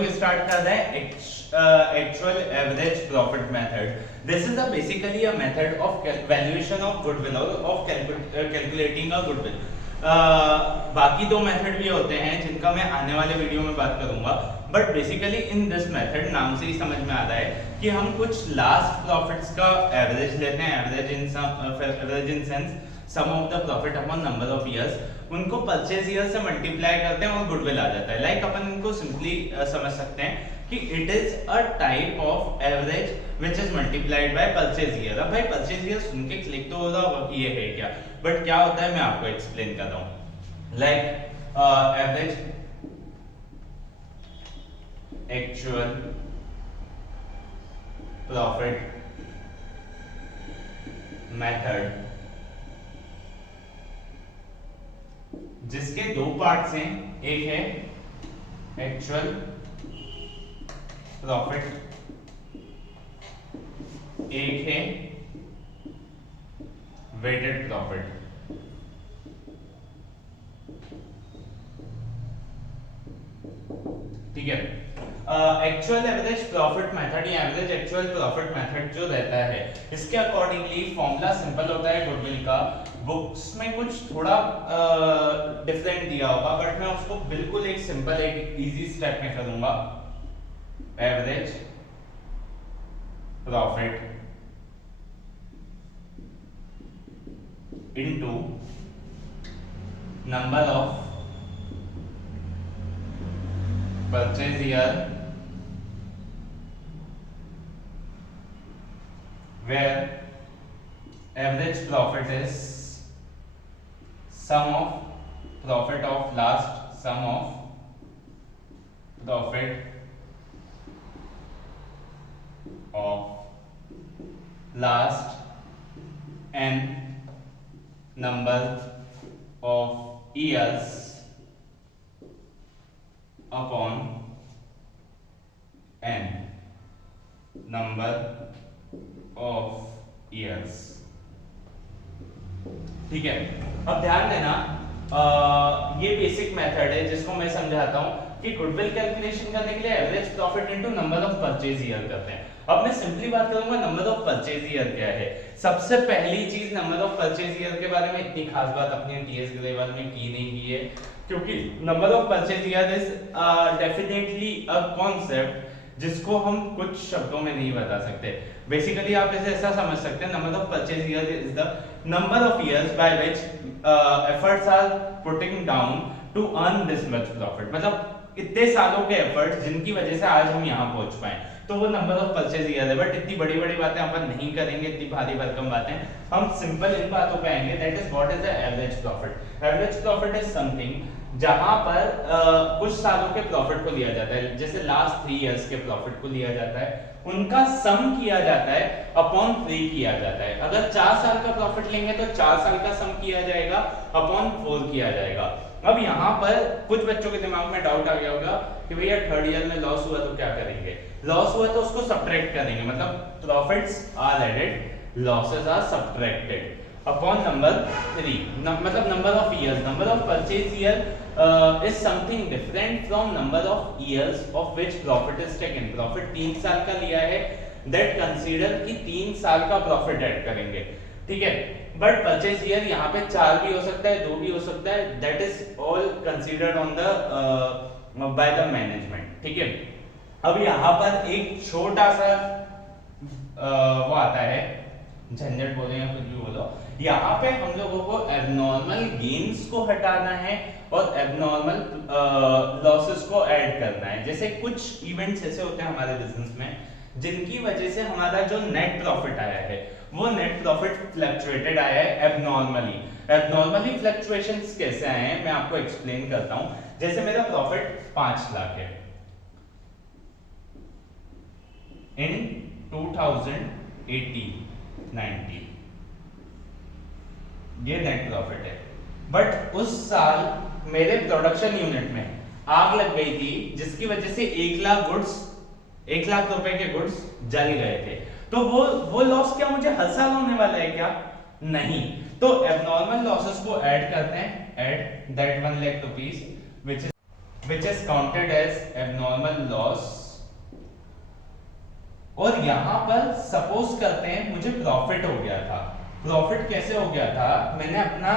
लोग स्टार्ट कर रहे हैं actual average profit method. This is basically a method of valuation of goodwill और ऑफ कैलकुलेटिंग अ गुडविल। बाकी दो मेथड भी होते हैं जिनका मैं आने वाले वीडियो में बात करूंगा, but basically in this method नाम से ही समझ में आ रहा है कि हम कुछ लास्ट प्रॉफिट्स का एवरेज लेते हैं, average in sense sum of the profit upon number of years, उनको परचेज ईयर से मल्टीप्लाई करते हैं और गुडविल आ जाता है। लाइक अपन इनको सिंपली समझ सकते हैं कि it is a type of average which is multiplied by purchase year. अब भाई परचेज ईयर सुन के क्लिक तो हो रहा होगा कि ये है क्या, बट क्या होता है मैं आपको एक्सप्लेन कर रहा हूं। Like average actual profit method जिसके दो पार्ट्स हैं, एक है एक्चुअल प्रॉफिट, एक है वेटेड प्रॉफिट। ठीक है, एक्चुअल एवरेज प्रॉफिट मेथड या एवरेज एक्चुअल प्रॉफिट मेथड जो रहता है, इसके अकॉर्डिंगली फॉर्मूला सिंपल होता है गुडविल का। बुक्स में कुछ थोड़ा डिफरेंट दिया होगा, बट मैं उसको बिल्कुल एक सिंपल एक इजी स्टेप में करूंगा। Average profit into number of purchase year where average profit is sum of profit of last sum of profit of last n number of years upon n number of years। ठीक है, अब ध्यान देना, ये basic method है जिसको मैं समझाता हूं कि गुडविल कैलकुलेशन करने के लिए average profit into number of purchase year करते हैं। अब मैं सिंपली बात करूंगा नंबर ऑफ परचेज ईयर क्या है। सबसे पहली चीज, नंबर ऑफ परचेज ईयर के बारे में इतनी खास बात अपने टीएस ग्रेवल में की नहीं की है, क्योंकि number of purchase year is definitely a concept जिसको हम कुछ शब्दों में नहीं बता सकते। बेसिकली आप इसे ऐसा समझ सकते हैं, number of purchase year is the number of years by which efforts are putting down to earn this much profit. मतलब इतने सालों के एफर्ट्स जिनकी वजह से आज हम यहाँ पहुंच पाए, तो वो नंबर ऑफ परचेज ईयर है। बट इतनी बड़ी बड़ी बातें अपन नहीं करेंगे, इतनी भारी भरकम बातें, हम सिंपल इन बातों पे आएंगे। That is what is the average profit. Average profit is something जहां पर कुछ सालों के प्रॉफिट को लिया जाता है, जैसे लास्ट 3 इयर्स के प्रॉफिट को लिया जाता है, उनका सम किया जाता है, अपॉन 3 किया जाता है। अगर 4 साल का प्रॉफिट लेंगे तो 4 साल का सम किया जाएगा, अपॉन 4 किया जाएगा। अब यहाँ पर कुछ बच्चों के दिमाग में डाउट आ गया होगा कि भैया 3rd ईयर में लॉस हुआ तो क्या करेंगे। लॉस हुआ तो उसको सब्ट्रैक्ट करेंगे, मतलब profits are added, losses are subtracted upon number 3, मतलब number of years. Number of purchase year is something different from number of years of which profit is taken। Profit 3 साल का लिया है, that consider कि 3 साल का प्रॉफिट ऐड करेंगे, ठीक है। बट परचेज ईयर यहाँ पे 4 भी हो सकता है, 2 भी हो सकता है, that is all considered on the by the management, ठीक है। अब यहाँ पर एक छोटा सा वो आता है, झंझट बोले या कुछ भी बोलो, यहाँ पे हम लोगों को एबनॉर्मल गेन्स को हटाना है और एबनॉर्मल लॉसेस को ऐड करना है। जैसे कुछ इवेंट्स ऐसे होते हैं हमारे बिजनेस में जिनकी वजह से हमारा जो नेट प्रॉफिट आया है, वो नेट प्रॉफिट फ्लक्चुएटेड आया है एबनॉर्मली। एबनॉर्मली फ्लक्चुएशंस कैसे आए हैं मैं आपको एक्सप्लेन करता हूं। जैसे मेरा प्रॉफिट 5 लाख है इन 2080-90, ये नेट प्रॉफिट है। बट उस साल मेरे प्रोडक्शन यूनिट में आग लग गई थी जिसकी वजह से 1 लाख रुपए के गुड्स जल गए थे। तो वो लॉस क्या मुझे हर साल होने वाला है क्या? नहीं। तो एबनॉर्मल लॉसेस को ऐड करते हैं, add that 1 lakh rupees which is counted as abnormal loss। और यहां पर सपोज करते हैं मुझे प्रॉफिट हो गया था। प्रॉफिट कैसे हो गया था, मैंने अपना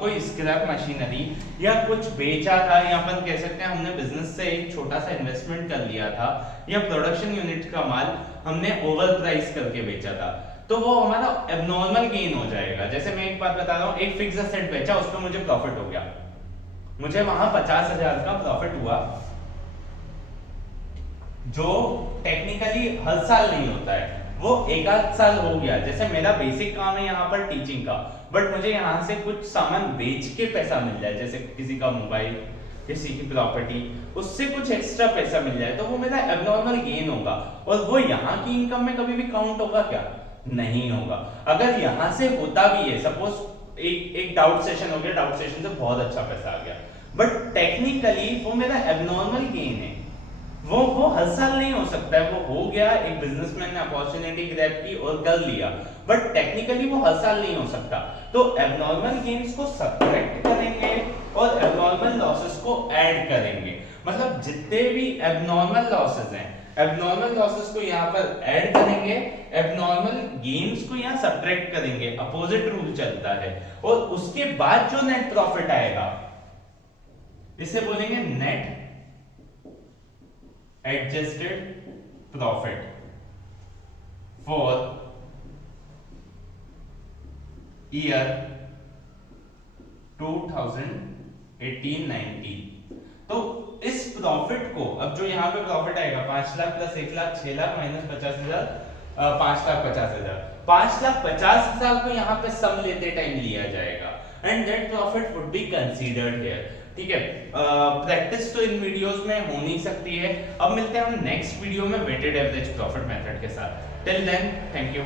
कोई स्क्रैप मशीनरी या कुछ बेचा था, या अपन कह सकते हैं हमने बिजनेस से एक छोटा सा इन्वेस्टमेंट कर लिया था, या प्रोडक्शन यूनिट का माल हमने ओवर प्राइस करके बेचा था, तो वो हमारा एबनॉर्मल गेन हो जाएगा। जैसे मैं एक बात बता रहा हूं, एक फिक्स एसेट बेचा, उस पर मुझे प्रॉफिट हो गया, मुझे वहां 50,000 का प्रॉफिट हुआ, जो टेक्निकली हर साल नहीं होता है, वो एक आध साल हो गया। जैसे मेरा बेसिक काम है यहाँ पर टीचिंग का, बट मुझे यहाँ से कुछ सामान बेच के पैसा मिल जाए, जैसे किसी का मोबाइल, किसी की प्रॉपर्टी, उससे कुछ एक्स्ट्रा पैसा मिल जाए, तो वो मेरा एबनॉर्मल गेन होगा। और वो यहाँ की इनकम में कभी भी काउंट होगा क्या? नहीं होगा। अगर यहाँ से होता भी है, सपोज एक डाउट सेशन हो गया, डाउट सेशन से बहुत अच्छा पैसा आ गया, बट टेक्निकली वो मेरा एबनॉर्मल गेन है, वो हर साल नहीं हो सकता है। वो हो गया, एक बिजनेसमैन ने अपॉर्चुनिटी ग्रैब की और कर लिया, बट टेक्निकली वो हर साल नहीं हो सकता। तो एबनॉर्मल गेन्स को सब्ट्रैक्ट करेंगे और एबनॉर्मल लॉसेस को ऐड करेंगे, मतलब जितने भी एबनॉर्मल लॉसेस हैं, एबनॉर्मल लॉसेस को यहाँ पर ऐड करेंगे, एबनॉर्मल गेन्स को यहाँ सब्ट्रैक्ट करेंगे, अपोजिट रूल चलता है। और उसके बाद जो नेट प्रॉफिट आएगा, इसे बोलेंगे net adjusted profit for year 2018-19। तो इस प्रॉफिट को, अब जो यहाँ पे प्रॉफिट आएगा 5 लाख प्लस 1 लाख 6 लाख माइनस 50,000, 5,50,000, 5,50,000 को यहाँ पे सम लेते टाइम लिया जाएगा, and that profit would be considered here. ठीक है, प्रैक्टिस तो इन वीडियोस में हो नहीं सकती है। अब मिलते हैं हम नेक्स्ट वीडियो में वेटेड एवरेज प्रॉफिट मेथड के साथ। Till then, thank you.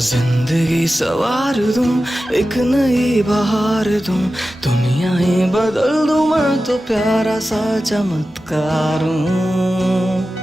जिंदगी सवार दूं, एक नई बहार दूं, दुनिया ही बदल दूं, मैं तो प्यारा सा चमत्कार हूं।